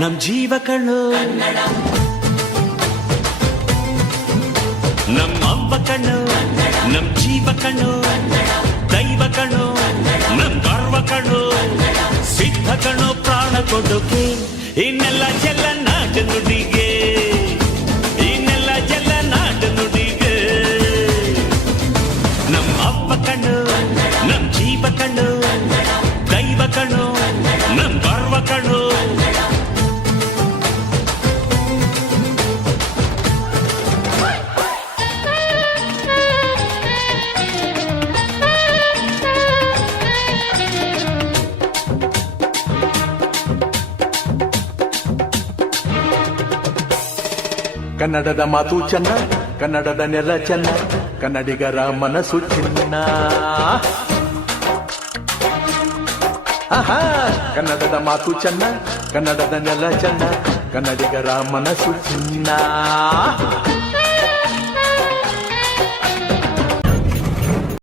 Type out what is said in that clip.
ನಮ್ ಜೀವ ಕಣ್ಣು, ನಮ್ಮವ್ವ ಕಣ್ಣು, ನಮ್ ಜೀವ ಕಣ್ಣು, ದೈವ ಕಣ್ಣು, ನಮ್ ಗರ್ವ ಕಣ್ಣು, ಸಿದ್ಧ ಕಣ್ಣು, ಪ್ರಾಣ ಕೊಡೋಕೆ ಇನ್ನೆಲ್ಲ ಎಲ್ಲ ನಾಟ ನುಡಿಗೆ, ಇನ್ನೆಲ್ಲ ಎಲ್ಲ ನಾಟ ನುಡಿಗೆ. ನಮ್ ಅವ್ವ ಕಣ್ಣು, ನಮ್ ಜೀವ ಕಣ್ಣು, ದೈವ ಕಣ್ಣು, ನಮ್ ಗರ್ವ ಕಣ್ಣು. ಕನ್ನಡದ ಮಾತು ಚೆನ್ನ, ಕನ್ನಡದ ನೆಲ ಚೆನ್ನ, ಕನ್ನಡಿಗರ ಮನಸ್ಸು ಚಿನ್ನ. ಆಹಾ, ಕನ್ನಡದ ಮಾತು ಚೆನ್ನ, ಕನ್ನಡದ ನೆಲ ಚೆನ್ನ, ಕನ್ನಡಿಗರ ಮನಸ್ಸು ಚಿನ್ನ.